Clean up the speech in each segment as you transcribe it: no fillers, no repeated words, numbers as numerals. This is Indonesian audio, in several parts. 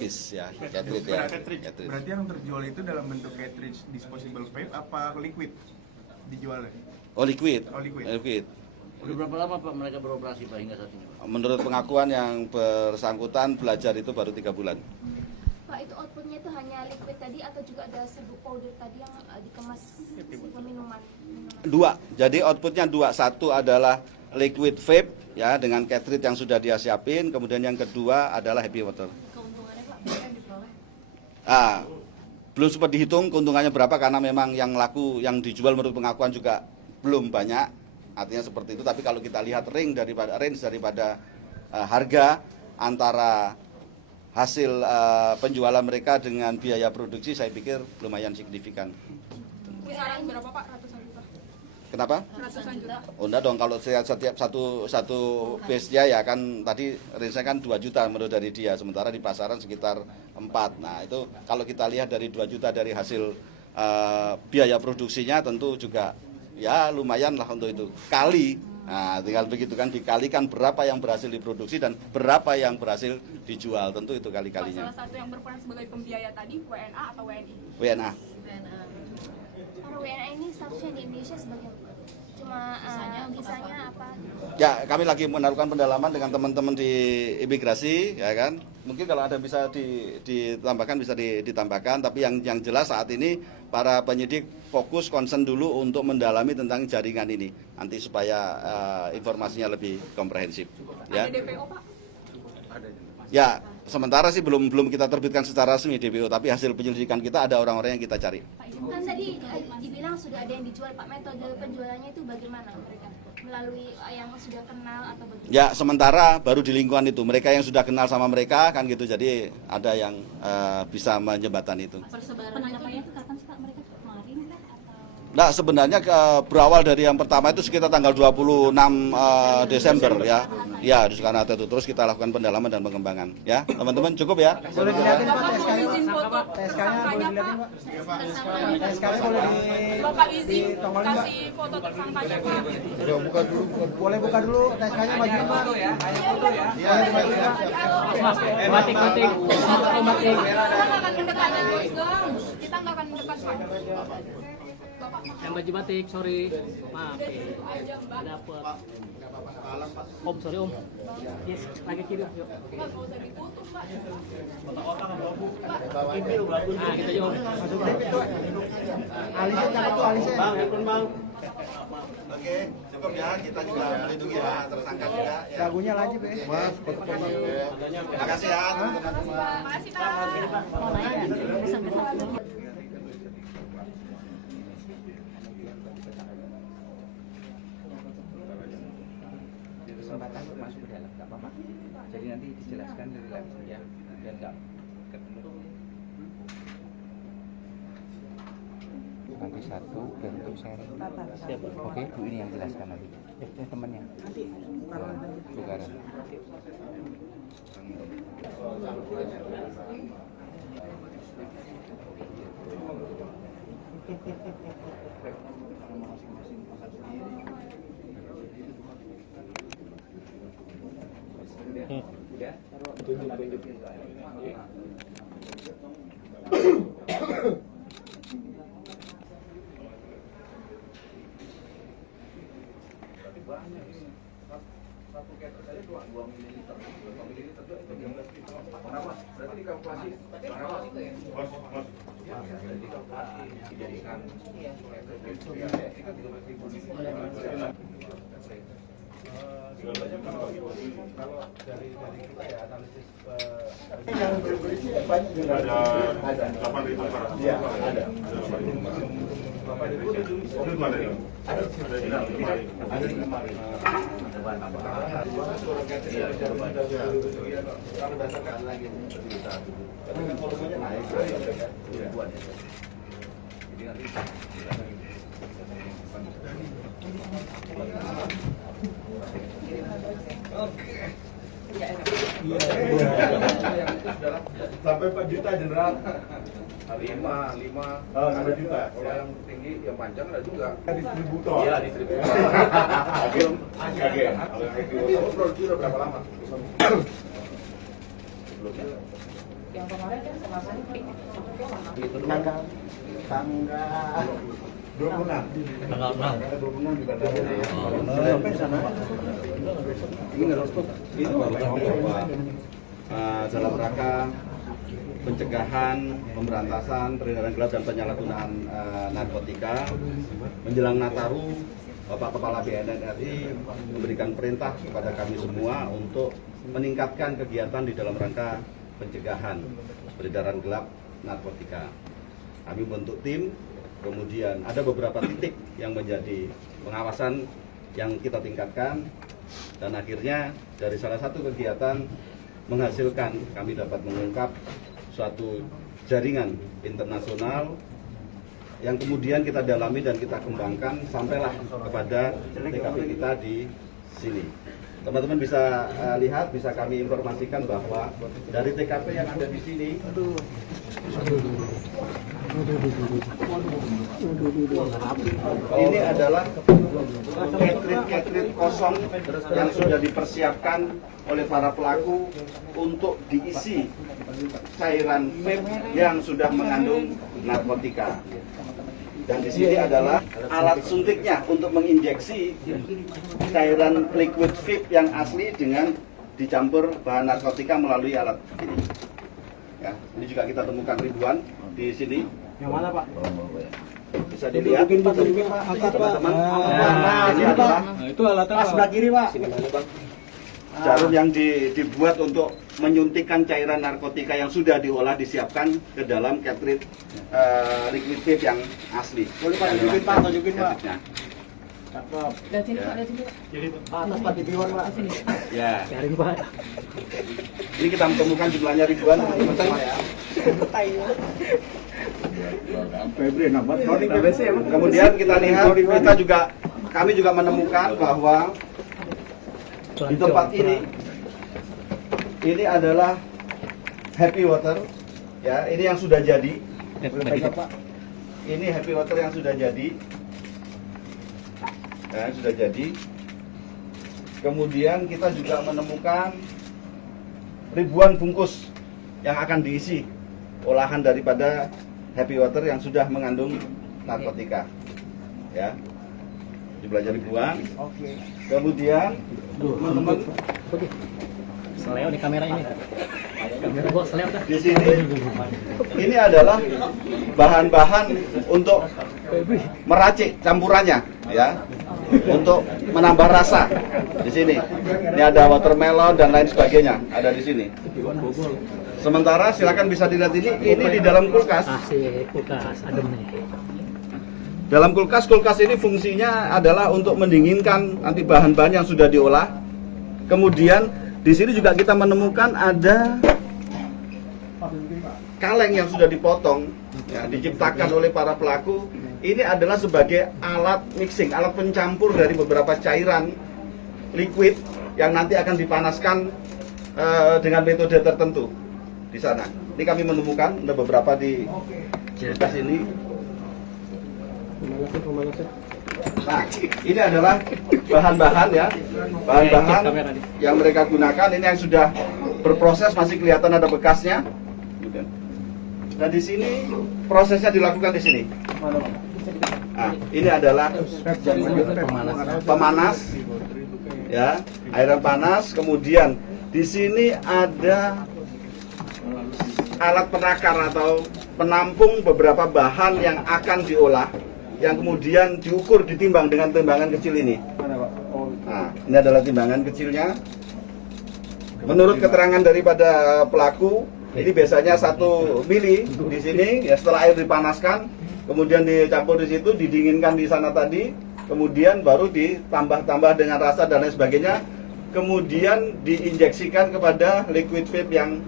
piece ya, cartridge ya. Berarti yang terjual itu dalam bentuk cartridge disposable vape apa liquid dijualnya? Oh liquid. Liquid. Udah berapa lama Pak mereka beroperasi Pak hingga saat ini? Menurut pengakuan yang bersangkutan belajar itu baru 3 bulan. Pak, itu outputnya itu hanya liquid tadi atau juga ada serbuk powder tadi yang dikemas minuman? Dua, jadi outputnya dua. Satu adalah liquid vape ya dengan cartridge yang sudah dia siapin. Kemudian yang kedua adalah happy water. Keuntungannya Pak, berapa yang diperoleh? Belum sempat dihitung keuntungannya berapa karena memang yang laku yang dijual menurut pengakuan juga belum banyak. Artinya seperti itu. Tapi kalau kita lihat range daripada harga antara hasil penjualan mereka dengan biaya produksi, saya pikir lumayan signifikan. Kisaran berapa Pak? Ratusan juta? Kenapa? Ratusan juta. Oh enggak dong, kalau setiap satu base-nya ya kan tadi range-nya kan 2 juta menurut dari dia, sementara di pasaran sekitar 4. Nah itu kalau kita lihat dari 2 juta dari hasil biaya produksinya tentu juga ya lumayan lah untuk itu. Kali, nah tinggal begitu kan dikalikan berapa yang berhasil diproduksi dan berapa yang berhasil dijual, tentu itu kali-kalinya. Salah satu yang berperan sebagai pembiaya tadi WNA atau WNI? WNA. Para WNA ini statusnya di Indonesia sebagai cuma visanya apa? Ya, kami lagi melakukan pendalaman dengan teman-teman di imigrasi, ya kan. Mungkin kalau ada bisa ditambahkan bisa ditambahkan, tapi yang jelas saat ini para penyidik fokus concern dulu untuk mendalami tentang jaringan ini, nanti supaya informasinya lebih komprehensif. Ya. Ada DPO Pak? Ya, sementara sih belum kita terbitkan secara resmi DPO, tapi hasil penyelidikan kita ada orang-orang yang kita cari. Kan tadi dibilang sudah ada yang dijual Pak, metode penjualannya itu bagaimana mereka? Melalui yang sudah kenal atau bagaimana? Ya, sementara baru di lingkungan itu, mereka yang sudah kenal sama mereka kan gitu, jadi ada yang bisa menjembatan itu. Penangkapannya itu kapan sih Pak, mereka kemarin kah atau? Nah, sebenarnya berawal dari yang pertama itu sekitar tanggal 26 Desember ya. Ya, di sekarang itu terus kita lakukan pendalaman dan pengembangan ya. Teman-teman cukup ya. Boleh dilihatin Pak Bapak mau TSK-nya izin foto TSK-nya boleh dilihatin Pak. TSK-nya boleh Bapak izin ditongolin Pak. kasih foto tersangkanya Pak. Boleh buka dulu TSK-nya maju Pak. Batik. Kita nggak akan mendekat dong. Kita nggak akan mendekat Pak. Bapak Yang baju batik, sorry. Maaf. Dapat. Om, sorry Om. Yes, lagi kiri. Yuk. Pak, nggak usah ditutup Pak. Nah, kita yuk. Alisnya cakep tuh alisnya. Oke, cukup ya. Kita juga melindungi ya tersangka juga. Ya. Dagunya lagi Be. Terima kasih ya. Makasih Pak. Kesempatan untuk masuk ke dalam, nggak apa-apa. Jadi nanti dijelaskan lebih lanjut ya, dan nggak ketemu. Nanti satu bentuk sharing. Oke, Bu ini yang jelaskan nanti. Temannya. Tukaran. Ada 8.000. Iya, ada. Sampai 4 juta general. 5 juta. Kalau yang tinggi, yang panjang ada juga. Distributor. Iya, distributor. Oke. Kamu produksi udah berapa lama? sebelumnya. Yang kemarin kan kemasannya Tanggal 26 juga ada. sampai sana. Itu bahwa dalam rangka pencegahan, pemberantasan, peredaran gelap dan penyalahgunaan narkotika menjelang Nataru, Bapak Kepala BNN RI memberikan perintah kepada kami semua untuk meningkatkan kegiatan di dalam rangka pencegahan peredaran gelap narkotika. Kami bentuk tim, kemudian ada beberapa titik yang menjadi pengawasan yang kita tingkatkan, dan akhirnya dari salah satu kegiatan menghasilkan kami dapat mengungkap suatu jaringan internasional yang kemudian kita dalami dan kita kembangkan sampailah kepada TKP kita di sini. Teman-teman bisa lihat, bisa kami informasikan bahwa dari TKP yang ada di sini, ini adalah catrid kosong yang sudah dipersiapkan oleh para pelaku untuk diisi cairan vape yang sudah mengandung narkotika. Dan di sini adalah alat suntiknya untuk menginjeksi cairan liquid vape yang asli dengan dicampur bahan narkotika melalui alat ini. Ya, ini juga kita temukan ribuan di sini. Yang mana Pak? Bisa dilihat teman-teman. Ini adalah Itu alatnya Pak. Sebelah kiri Pak. jarum yang dibuat untuk menyuntikkan cairan narkotika yang sudah diolah disiapkan ke dalam cartridge liquid vape yang asli. Boleh Pak, tunjukin Pak, tunjukin Pak. Cartridge-nya. Cakep. Lihat sini Pak, lihat sini Pak. Atas Pak, di bawah Pak. Ya, Garing Pak. ini kita temukan jumlahnya ribuan teman-teman semua ya. Kemudian kita lihat, kami juga menemukan bahwa di tempat ini adalah happy water, ya. Ini yang sudah jadi. Ini happy water yang sudah jadi, ya, sudah jadi. Kemudian kita juga menemukan ribuan bungkus yang akan diisi olahan daripada happy water yang sudah mengandung narkotika, ya. Jumlahnya ribuan. Kemudian teman-teman Seleo di kamera ini. Kamera gua seleo dah. di sini ini adalah bahan-bahan untuk meracik campurannya, ya, untuk menambah rasa. Di sini ini ada watermelon dan lain sebagainya ada di sini. Sementara silakan bisa dilihat ini di dalam kulkas. Asik kulkas adem nih. Dalam kulkas ini fungsinya adalah untuk mendinginkan nanti bahan-bahan yang sudah diolah. Kemudian di sini juga kita menemukan ada kaleng yang sudah dipotong, ya, diciptakan oleh para pelaku. Ini adalah sebagai alat mixing, alat pencampur dari beberapa cairan liquid yang nanti akan dipanaskan dengan metode tertentu di sana. Ini kami menemukan ada beberapa di kulkas ini. Nah, ini adalah bahan-bahan, ya, bahan-bahan yang mereka gunakan. Ini yang sudah berproses, masih kelihatan ada bekasnya. Dan di sini prosesnya dilakukan di sini. Nah, ini adalah pemanas, ya, airan panas. Kemudian di sini ada alat penakar atau penampung beberapa bahan yang akan diolah, yang kemudian diukur, ditimbang dengan timbangan kecil ini. Nah, ini adalah timbangan kecilnya. Menurut keterangan daripada pelaku, ini biasanya 1 mili di sini. Ya, setelah air dipanaskan, kemudian dicampur di situ, didinginkan di sana tadi, kemudian baru ditambah-tambah dengan rasa dan lain sebagainya, kemudian diinjeksikan kepada liquid vape yang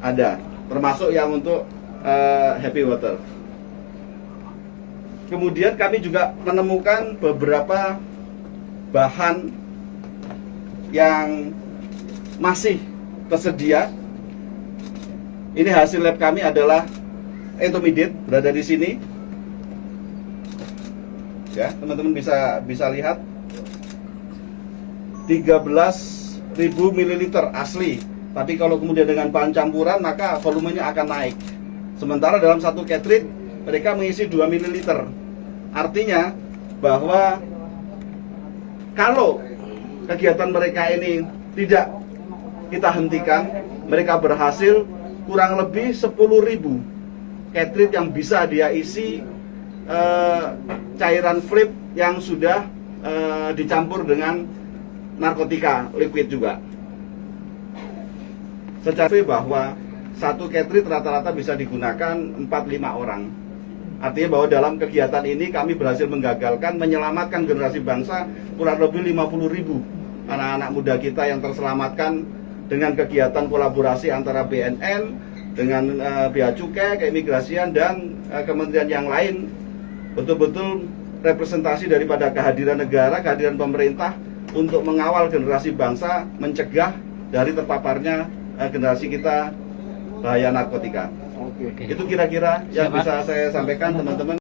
ada, termasuk yang untuk happy water. Kemudian kami juga menemukan beberapa bahan yang masih tersedia. Ini hasil lab kami adalah entomidate, berada di sini. Ya, teman-teman bisa lihat 13.000 ml asli Tapi kalau kemudian dengan bahan campuran maka volumenya akan naik. Sementara dalam satu cartridge mereka mengisi 2 ml. Artinya bahwa kalau kegiatan mereka ini tidak kita hentikan, mereka berhasil kurang lebih 10.000 cartridge yang bisa dia isi cairan vape yang sudah dicampur dengan narkotika liquid juga. Secara bahwa satu cartridge rata-rata bisa digunakan 4-5 orang. Artinya bahwa dalam kegiatan ini kami berhasil menggagalkan, menyelamatkan generasi bangsa kurang lebih 50.000 anak-anak muda kita yang terselamatkan dengan kegiatan kolaborasi antara BNN dengan Bea Cukai, Keimigrasian dan kementerian yang lain. Betul-betul representasi daripada kehadiran negara, kehadiran pemerintah untuk mengawal generasi bangsa, mencegah dari terpaparnya generasi kita bahaya narkotika. Itu kira-kira yang bisa saya sampaikan, teman-teman.